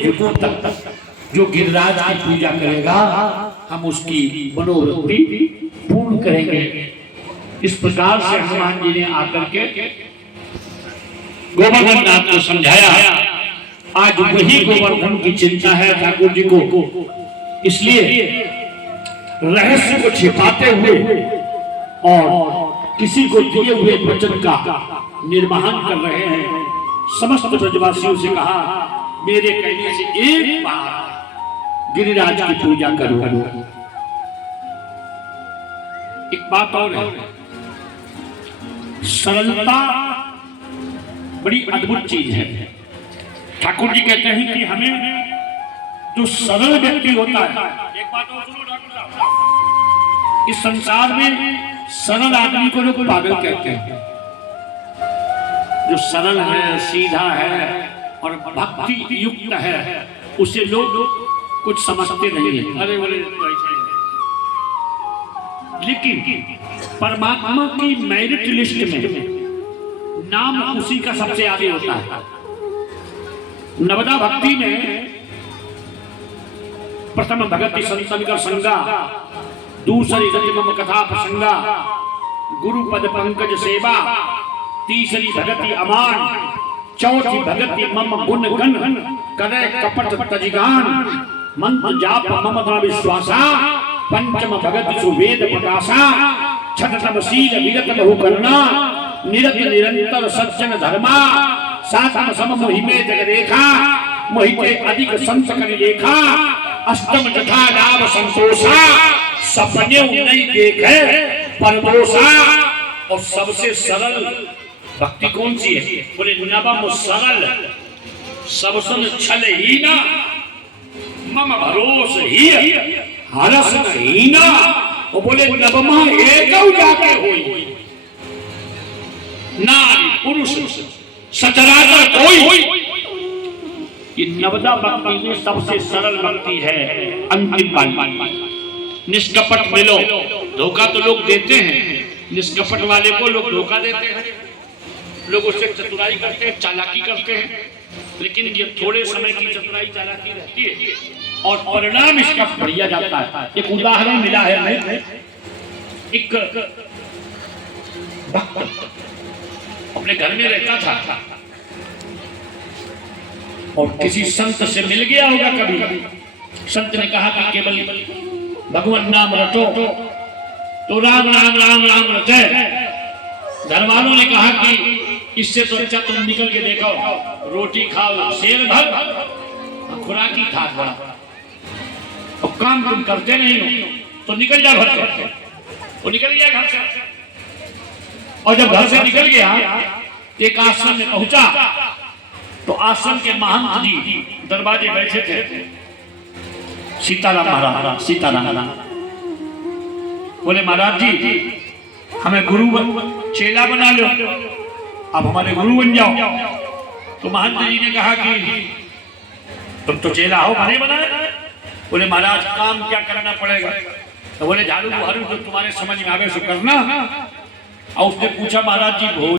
युगों तक जो गिरिराज की पूजा करेगा हम उसकी मनोवृत्ति पूर्ण करेंगे। इस प्रकार से हनुमान जी ने आकर के गोवर्धन नाथ को समझाया। आज वही गोवर्धन की चिंता है ठाकुर जी को, इसलिए रहस्य को छिपाते हुए और किसी को दिए हुए वचन का निर्वहन कर रहे हैं। समस्त ब्रजवासियों से कहा मेरे कहने से एक बार गिरिराज की पूजा करो। एक बात और है, सरलता बड़ी अद्भुत चीज है। ठाकुर जी कहते हैं कि हमें जो सरल व्यक्ति होता है, एक बात और सुनो ठाकुर साहब, इस संसार में सरल आदमी को लोग पागल कहते हैं। जो सरल है, सीधा है और भक्ति युक्त है, उसे लोग कुछ समझते नहीं है। अरे बोले लेकिन परमात्मा की मेरिट लिस्ट में नाम उसी का सबसे आगे होता है। नवदा भक्ति में प्रथम भगति संतन का संगा, दूसरी गति मम कथा प्रसंगा, गुरु पद पंकज सेवा, तीसरी भगति अमान, चौथी भगति मम गुण गण, करे कपट तजिगान, मंत्र जाप मम दृढ़ विश्वासा, पंचम भगति सुवेद प्रकाशा, छठम शील विगत बहु करुणा, निरत निरंतर सज्जन धर्मा, सातम सम मोहिमे जग देखा, मोहिते अधिक संत कर लेखा, अष्टम तथा लाभ संतोषा, सपने नहीं देखे परमोषा। और सबसे सरल भक्ति कौन सी है? बोले नवम सरल, सबसन छल ही ना, मम भरोस ही हरस ही ना। वो बोले नवमा एक जाके होई, नारी पुरुष सचराचर कोई। ये नवदा भक्ति में सबसे सरल भक्ति है। अंतिम पाली निष्कपट मिलो, धोखा तो लोग देते हैं, निष्कपट वाले को लोग धोखा देते हैं, लोग उससे चतुराई करते हैं, चालाकी करते हैं, लेकिन ये थोड़े समय की चतुराई चालाकी रहती है और परिणाम इसका बढ़िया जाता है। एक उदाहरण मिला है हमें, एक भक्त अपने घर में रहता था और किसी संत से मिल गया होगा कभी। संत ने कहा कि केवल भगवान नाम रटो, तो राम राम राम राम रटे। घर वालों ने कहा कि इससे तो अच्छा तुम निकल के देखो, रोटी खाओ शेर भर, खुराकी खा बड़ा, और काम तुम करते नहीं हो तो निकल जा घर से। वो निकल गया घर से, और जब घर से निकल गया एक आश्रम में पहुंचा तो आश्रम के महंत जी दरवाजे बैठे थे। सीताराम महाराज, सीताराम बोले महाराज जी हमें गुरु चेला बना लो, अब हमारे गुरु बन जाओ। तो महंत जी ने कहा कि तुम तो चेला हो, बने बनाए। बोले महाराज काम क्या करना पड़ेगा? तो बोले झाड़ू बुहारू जो तुम्हारे समझ में आवे सो करना। और उसने पूछा महाराज जी